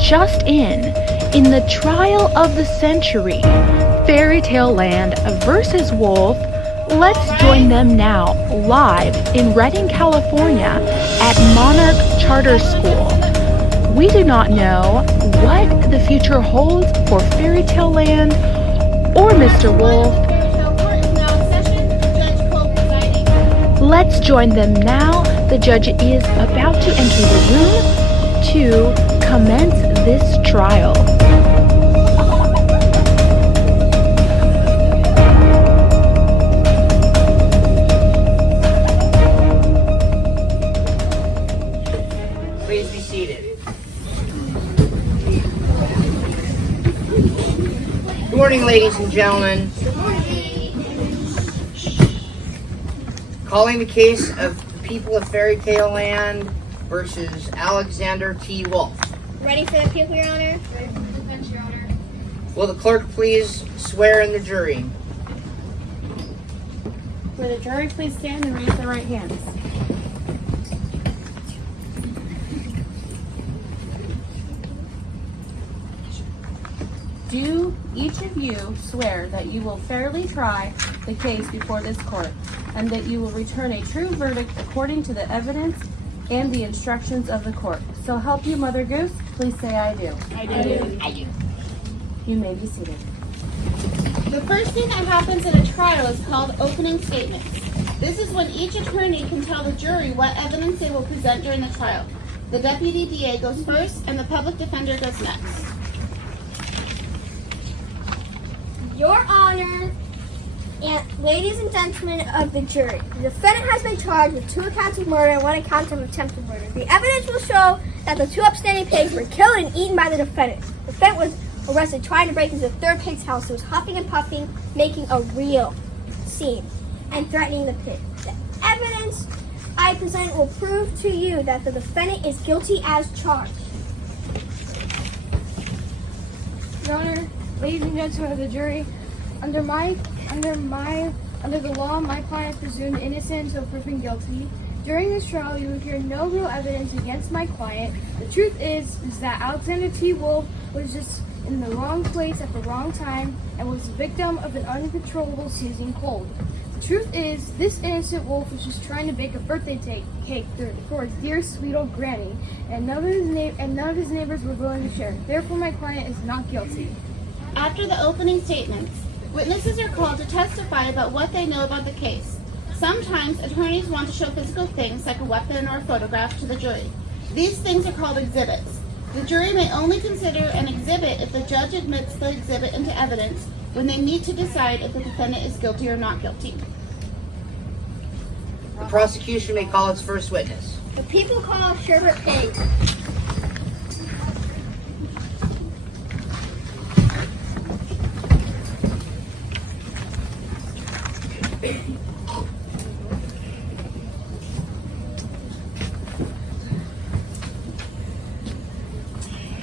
just in the trial of the century, Fairytale Land versus Wolf. Let's join them now, live in Redding, California, at Monarch Charter School. We do not know what the future holds for Fairytale Land or Mr. Wolf. Let's join them now. The judge is about to enter the room to commence this trial. Please be seated. Good morning, ladies and gentlemen. Calling the case of the people of Fairytale Land versus Alexander T. Wolf. Ready for the appeal, Your Honor? Ready for the defense, Your Honor. Will the clerk please swear in the jury? Will the jury please stand and raise their right hands? Do each of you swear that you will fairly try the case before this court and that you will return a true verdict according to the evidence and the instructions of the court? So help you, Mother Goose. Please say I do. I do. I do. You may be seated. The first thing that happens in a trial is called opening statements. This is when each attorney can tell the jury what evidence they will present during the trial. The deputy DA goes first and the public defender goes next. Your Honor, and ladies and gentlemen of the jury, the defendant has been charged with 2 counts of murder and 1 count of attempted murder. The evidence will show that the 2 upstanding pigs were killed and eaten by the defendant. The defendant was arrested trying to break into the 3rd pig's house. He was huffing and puffing, making a real scene, and threatening the pig. The evidence I present will prove to you that the defendant is guilty as charged. Your Honor, ladies and gentlemen of the jury, under the law, my client is presumed innocent until proven guilty. During this trial, you will hear no real evidence against my client. The truth is that Alexander T. Wolf was just in the wrong place at the wrong time and was the victim of an uncontrollable seizing cold. The truth is, this innocent wolf was just trying to bake a birthday cake for his dear sweet old granny, and none of his neighbors were willing to share. Therefore, my client is not guilty. After the opening statements, witnesses are called to testify about what they know about the case. Sometimes attorneys want to show physical things like a weapon or a photograph to the jury. These things are called exhibits. The jury may only consider an exhibit if the judge admits the exhibit into evidence when they need to decide if the defendant is guilty or not guilty. The prosecution may call its first witness. The people call Sherbert Pig.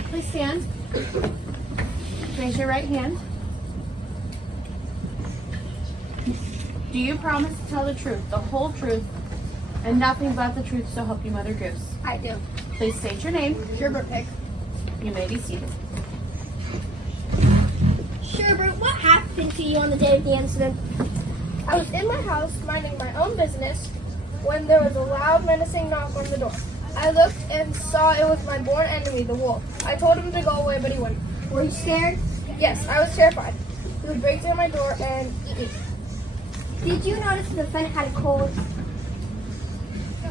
Please stand. Raise your right hand. Do you promise to tell the truth, the whole truth, and nothing but the truth, so help you, Mother Goose? I do. Please state your name. Sherbert Pig. You may be seated. Sherbert, what happened to you on the day of the incident? I was in my house minding my own business when there was a loud menacing knock on the door. I looked and saw it was my born enemy, the wolf. I told him to go away, but he wouldn't. Were you scared? Yes, I was terrified. He would break down my door and eat me. Did you notice the defendant had a cold?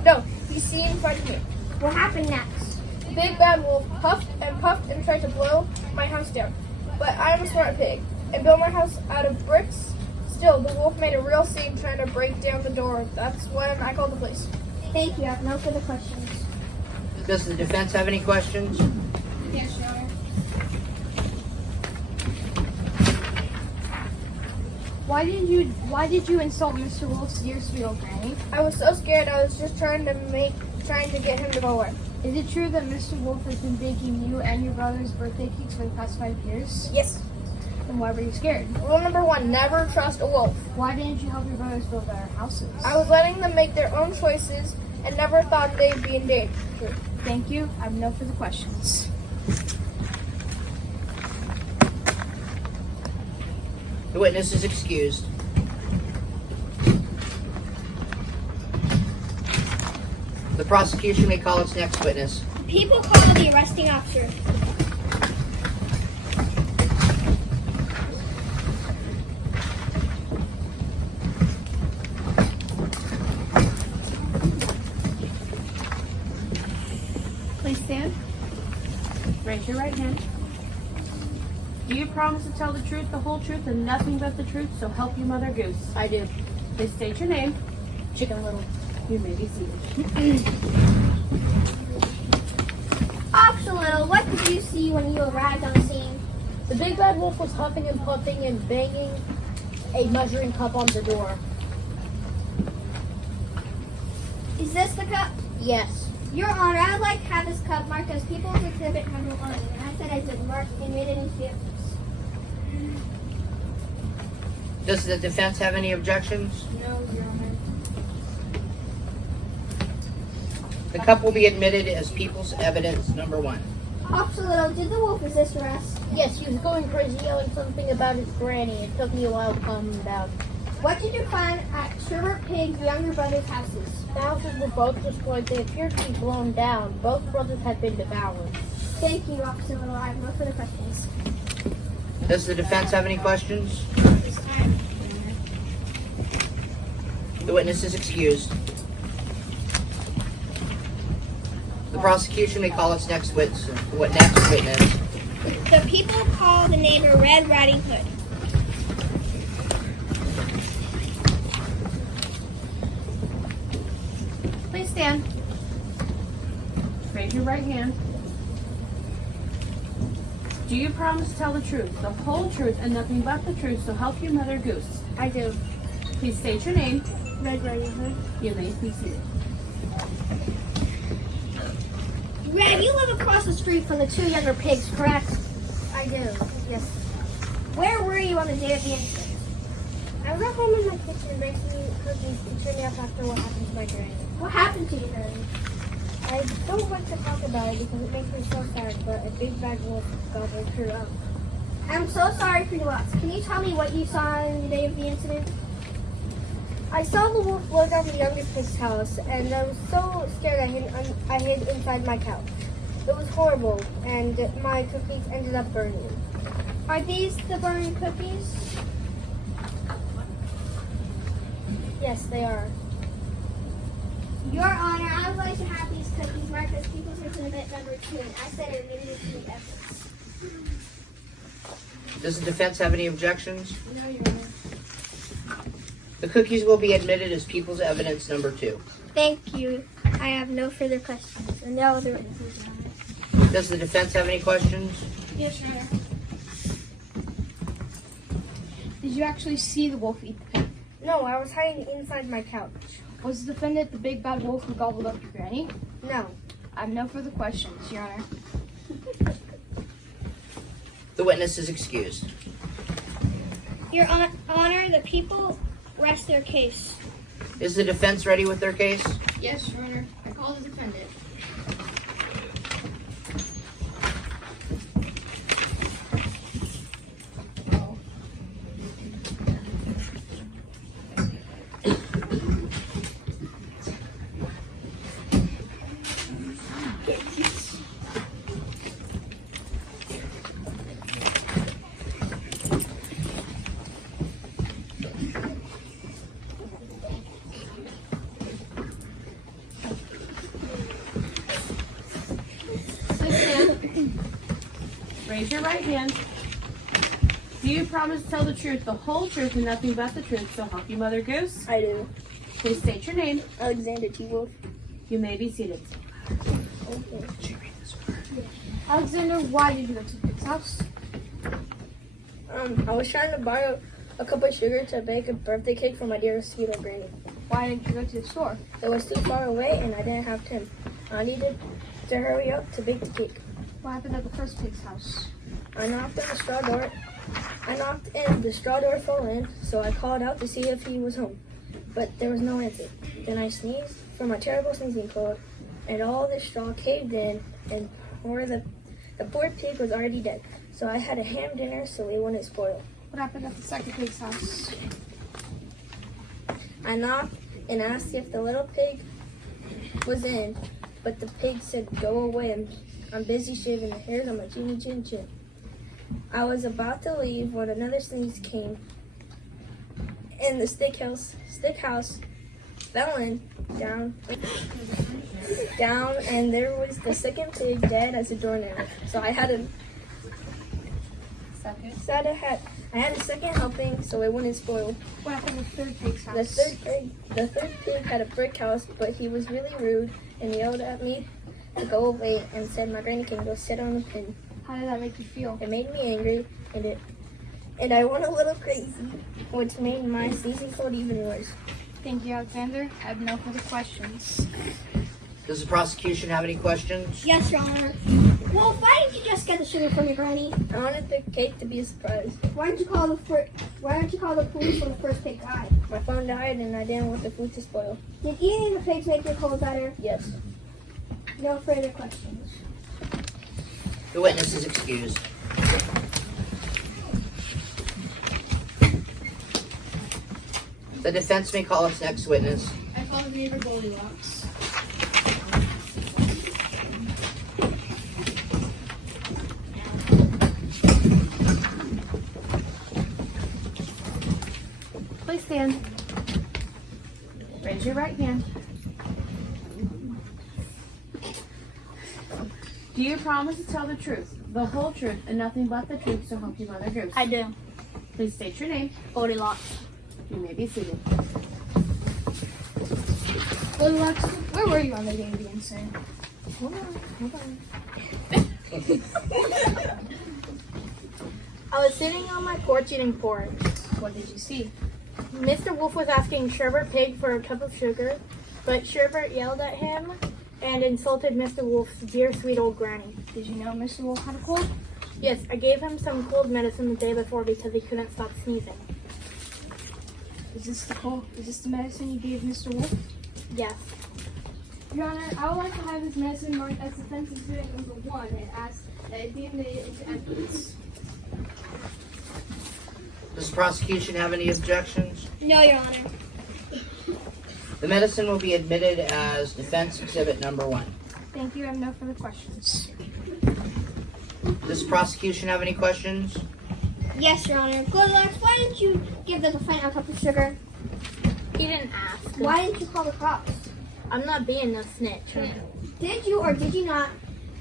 No, he seemed fine to me. What happened next? The big bad wolf puffed and tried to blow my house down. But I am a smart pig and built my house out of bricks. Still, the wolf made a real scene trying to break down the door. That's when I called the police. Thank you. I have no further questions. Does the defense have any questions? Yes, Your Honor. Why did you insult Mr. Wolf's dear sweet old granny? I was so scared. I was just trying to get him to go away. Is it true that Mr. Wolf has been baking you and your brother's birthday cakes for the past 5 years? Yes. Then why were you scared? Rule number 1, never trust a wolf. Why didn't you help your brothers build better houses? I was letting them make their own choices and never thought they'd be in danger. Thank you. I have no further questions. The witness is excused. The prosecution may call its next witness. People call the arresting officer. Please stand. Raise your right hand. Do you promise to tell the truth, the whole truth, and nothing but the truth, so help you Mother Goose? I do. Please state your name. Chicken Little. You may be seated. Officer Little, what did you see when you arrived on the scene? The big bad wolf was huffing and puffing and banging a measuring cup on the door. Is this the cup? Yes. Your Honor, I would like to have this cup marked as People's Exhibit number 1, and I said as it marked and made it into the evidence. Does the defense have any objections? No, Your Honor. The cup will be admitted as people's evidence number 1. Officer Little, did the wolf resist arrest? Yes, he was going crazy yelling something about his granny. It took me a while to calm him down. What did you find at Sherbert Pig's younger brother's houses? The houses were both destroyed. They appeared to be blown down. Both brothers had been devoured. Thank you, Officer Little. I have no further questions. Does the defense have any questions? The witness is excused. The prosecution may call its next witness. The people call the neighbor Red Riding Hood. Please stand. Raise your right hand. Do you promise to tell the truth, the whole truth, and nothing but the truth, so help you Mother Goose? I do. Please state your name. Red Riding Hood. You may be seated. Red, you live across the street from the 2 younger pigs, correct? I do, yes. Where were you on the day of the incident? I was at home in my kitchen making cookies to turn me up after what happened to my granny. What happened to you, Granny? I don't want to talk about it because it makes me so sad, but a big bad wolf gobbled her up. I'm so sorry for your loss. Can you tell me what you saw on the day of the incident? I saw the wolf blow down the youngest pig's house, and I was so scared I hid inside my couch. It was horrible, and my cookies ended up burning. Are these the burning cookies? Yes, they are. Your Honor, I would like to have these cookies marked as People's Exhibit number 2, and I said it needed to be evidence. Does the defense have any objections? No, Your Honor. The cookies will be admitted as people's evidence number 2. Thank you. I have no further questions. And no other witnesses, Your Honor. Does the defense have any questions? Yes, Your Honor. Did you actually see the wolf eat the pig? No, I was hiding inside my couch. Was the defendant the big bad wolf who gobbled up your granny? No. I have no further questions, Your Honor. The witness is excused. Your Honor, the people rest their case. Is the defense ready with their case? Yes, Your Honor. I call the defendant. Raise your right hand. Do you promise to tell the truth, the whole truth, and nothing but the truth, so help you Mother Goose? I do. Please state your name. Alexander T. Wolf. You may be seated. Okay. Alexander, why did you go to the pig's house? I was trying to borrow a cup of sugar to bake a birthday cake for my dearest sweetheart granny. Why didn't you go to the store? It was too far away and I didn't have time. I needed to hurry up to bake the cake. What happened at the first pig's house? I knocked and the straw door fell in, so I called out to see if he was home. But there was no answer. Then I sneezed from my terrible sneezing cold, and all the straw caved in, and the poor pig was already dead. So I had a ham dinner so it wouldn't spoil. What happened at the second pig's house? I knocked and asked if the little pig was in, but the pig said, "Go away, I'm busy shaving the hairs on my chin. I was about to leave when another sneeze came, and the stick house fell down, and there was the second pig dead as a doornail. So I had a second helping so it wouldn't spoil. What happened at the third pig's house? The third pig had a brick house, but he was really rude and yelled at me to go away and said my granny can go sit on the pin. How did that make you feel? It made me angry, and I went a little crazy, which made my sneezing cold even worse. Thank you, Alexander. I have no further questions. Does the prosecution have any questions? Yes, Your Honor. Well, why didn't you just get the sugar from your granny? I wanted the cake to be a surprise. Why didn't you call the police when the first pig died? My phone died, and I didn't want the food to spoil. Did eating the pigs make your cold better? Yes. No further questions. The witness is excused. The defense may call its next witness. I called the neighbor Goldilocks. Please stand. Raise your right hand. Do you promise to tell the truth, the whole truth, and nothing but the truth, so help you Mother Goose? I do. Please state your name. Goldilocks. You may be seated. Goldilocks, where were you on the day of the incident? Hold on. I was sitting on my porch eating pork. What did you see? Mr. Wolf was asking Sherbert Pig for a cup of sugar, but Sherbert yelled at him and insulted Mr. Wolf's dear sweet old granny. Did you know Mr. Wolf had a cold? Yes, I gave him some cold medicine the day before because he couldn't stop sneezing. Is this the medicine you gave Mr. Wolf? Yes. Your Honor, I would like to have this medicine marked as defense exhibit number 1 and ask that it be admitted into evidence. Does the prosecution have any objections? No, Your Honor. The medicine will be admitted as defense exhibit number 1. Thank you. I have no further questions. Does the prosecution have any questions? Yes, Your Honor. Goldilocks, why didn't you give the defendant a cup of sugar? He didn't ask. Why didn't you call the cops? I'm not being a snitch. Did you or did you not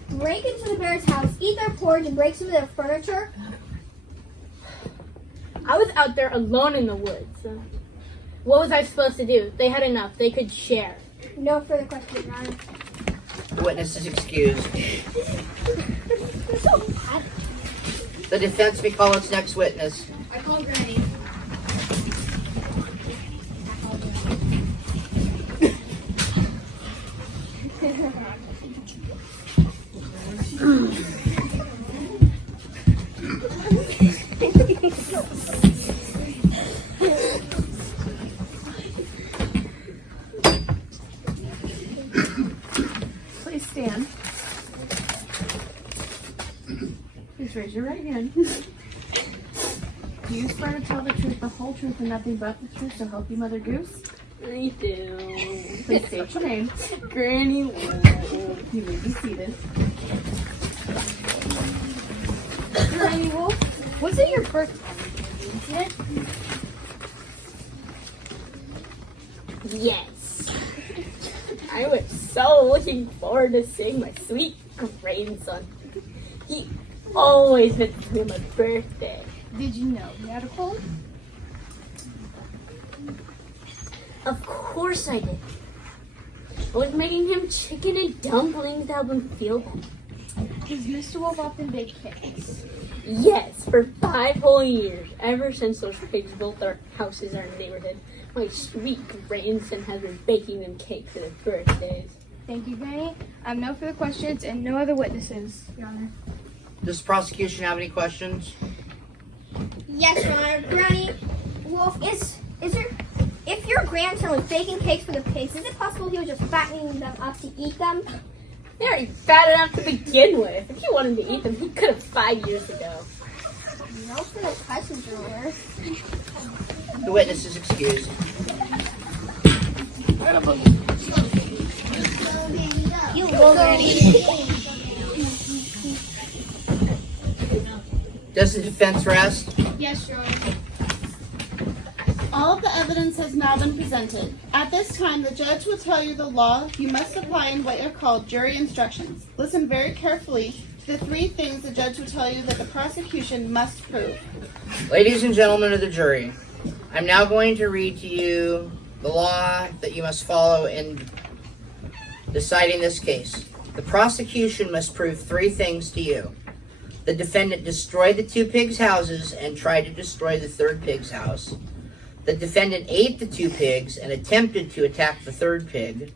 break into the bear's house, eat their porridge, and break some of their furniture? I was out there alone in the woods. What was I supposed to do? They had enough. They could share. No further questions, Your Honor. The witness is excused. So bad. The defense may call its next witness. I called Granny. Please stand. Please raise your right hand. Do you swear to tell the truth, the whole truth, and nothing but the truth, so help you Mother Goose? I do. Please state your name. Granny. You may be seated. Granny Wolf, was it your birthday? Yes. I was so looking forward to seeing my sweet grandson. He always visits me on my birthday. Did you know he had a cold? Of course I did. I was making him chicken and dumplings to help him feel better. Does Mr. Wolf often bake cakes? Yes, for 5 whole years, ever since those pigs built their houses in our neighborhood. My sweet grandson has been baking them cakes for their birthdays. Thank you, Granny. I have no further questions and no other witnesses, Your Honor. Does the prosecution have any questions? Yes, Your Honor. Granny Wolf, is there... If your grandson was baking cakes for the pigs, is it possible he was just fattening them up to eat them? They already fat enough to begin with. If he wanted to eat them, he could have 5 years ago. No further questions, Your Honor. The witness is excused. You will ready. Does the defense rest? Yes, Your Honor. All of the evidence has now been presented. At this time, the judge will tell you the law you must apply in what are called jury instructions. Listen very carefully to the 3 things the judge will tell you that the prosecution must prove. Ladies and gentlemen of the jury, I'm now going to read to you the law that you must follow in deciding this case. The prosecution must prove 3 things to you. The defendant destroyed the 2 pigs' houses and tried to destroy the 3rd pig's house. The defendant ate the 2 pigs and attempted to attack the 3rd pig.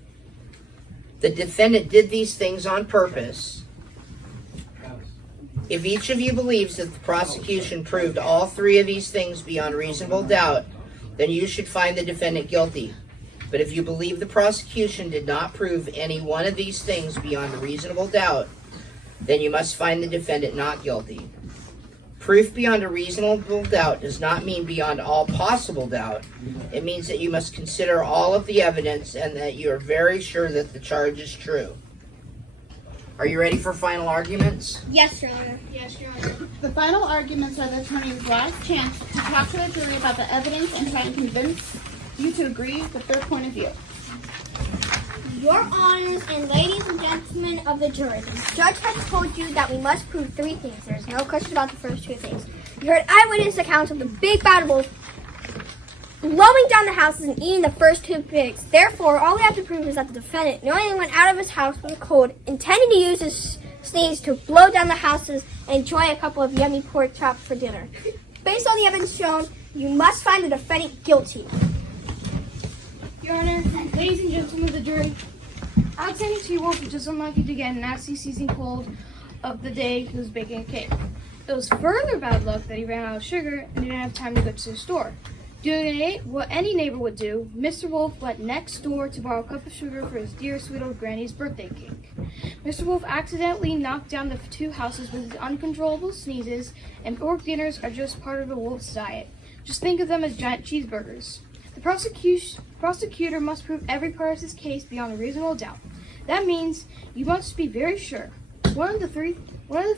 The defendant did these things on purpose. If each of you believes that the prosecution proved all 3 of these things beyond reasonable doubt, then you should find the defendant guilty. But if you believe the prosecution did not prove any one of these things beyond a reasonable doubt, then you must find the defendant not guilty. Proof beyond a reasonable doubt does not mean beyond all possible doubt. It means that you must consider all of the evidence and that you are very sure that the charge is true. Are you ready for final arguments? Yes, Your Honor. Yes, Your Honor. The final arguments are the attorney's last chance to talk to the jury about the evidence and try and convince you to agree with their point of view. Your Honors and ladies and gentlemen of the jury, the judge has told you that we must prove 3 things. There's no question about the first 2 things. You heard eyewitness accounts of the big bad wolf blowing down the houses and eating the first 2 pigs. Therefore, all we have to prove is that the defendant knowingly went out of his house with a cold, intending to use his sneeze to blow down the houses and enjoy a couple of yummy pork chops for dinner. Based on the evidence shown, you must find the defendant guilty. Your Honor, ladies and gentlemen of the jury, Alexander T. Wolf was just unlucky to get a nasty season cold of the day he was baking a cake. It was further bad luck that he ran out of sugar and didn't have time to go to the store. Doing what any neighbor would do, Mr. Wolf went next door to borrow a cup of sugar for his dear sweet old granny's birthday cake. Mr. Wolf accidentally knocked down the 2 houses with his uncontrollable sneezes, and pork dinners are just part of a wolf's diet. Just think of them as giant cheeseburgers. The prosecutor must prove every part of his case beyond a reasonable doubt. That means you must be very sure. One of the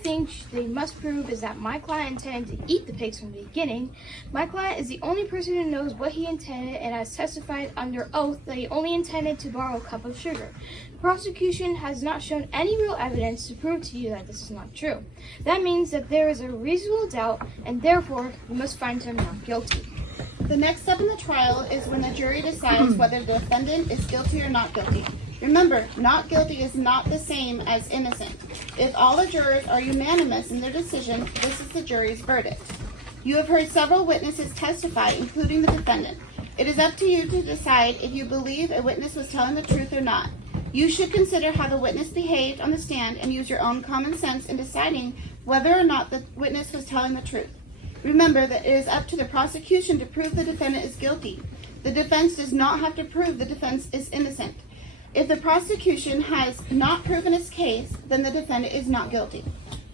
things they must prove is that my client intended to eat the pigs from the beginning. My client is the only person who knows what he intended and has testified under oath that he only intended to borrow a cup of sugar. The prosecution has not shown any real evidence to prove to you that this is not true. That means that there is a reasonable doubt, and therefore you must find him not guilty. The next step in the trial is when the jury decides whether the defendant is guilty or not guilty. Remember, not guilty is not the same as innocent. If all the jurors are unanimous in their decision, this is the jury's verdict. You have heard several witnesses testify, including the defendant. It is up to you to decide if you believe a witness was telling the truth or not. You should consider how the witness behaved on the stand and use your own common sense in deciding whether or not the witness was telling the truth. Remember that it is up to the prosecution to prove the defendant is guilty. The defense does not have to prove the defense is innocent. If the prosecution has not proven its case, then the defendant is not guilty.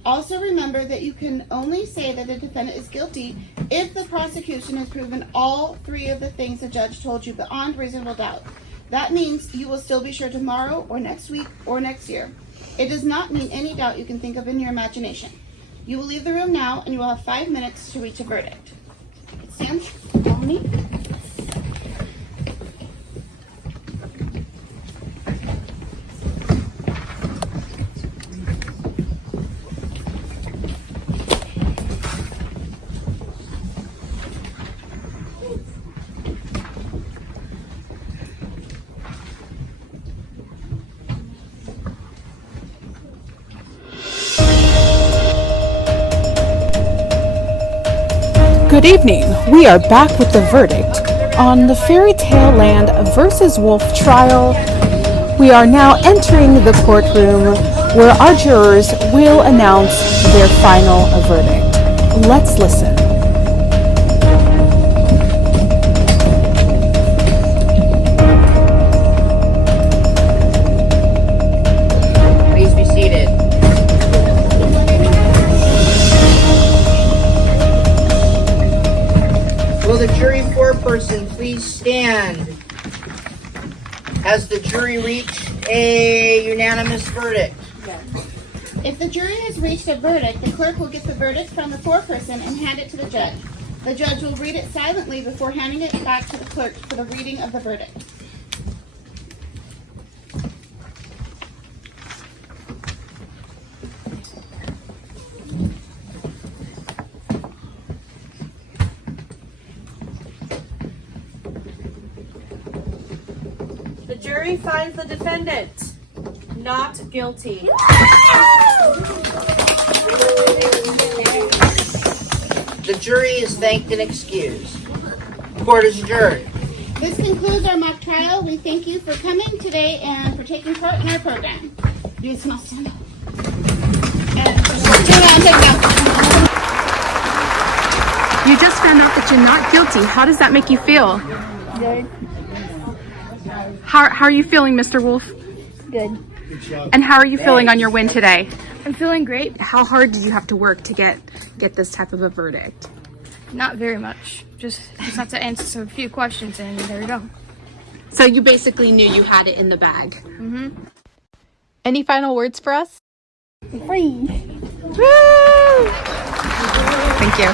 Also remember that you can only say that the defendant is guilty if the prosecution has proven all 3 of the things the judge told you beyond reasonable doubt. That means you will still be sure tomorrow or next week or next year. It does not mean any doubt you can think of in your imagination. You will leave the room now and you will have 5 minutes to reach a verdict. Stand. Follow me. Good evening. We are back with the verdict on the Fairytale Land versus Wolf trial. We are now entering the courtroom where our jurors will announce their final verdict. Let's listen. Please be seated. Has the jury reached a unanimous verdict? If the jury has reached a verdict, the clerk will get the verdict from the foreperson and hand it to the judge. The judge will read it silently before handing it back to the clerk for the reading of the verdict. The jury finds the defendant not guilty. The jury is thanked and excused. Court is adjourned. This concludes our mock trial. We thank you for coming today and for taking part in our program. You can all stand up. You just found out that you're not guilty. How does that make you feel? Good. How are you feeling, Mr. Wolf? Good. And how are you feeling on your win today? I'm feeling great. How hard did you have to work to get this type of a verdict? Not very much. Just have to answer a few questions and there we go. So you basically knew you had it in the bag. Mm-hmm. Any final words for us? Free. Woo! Thank you.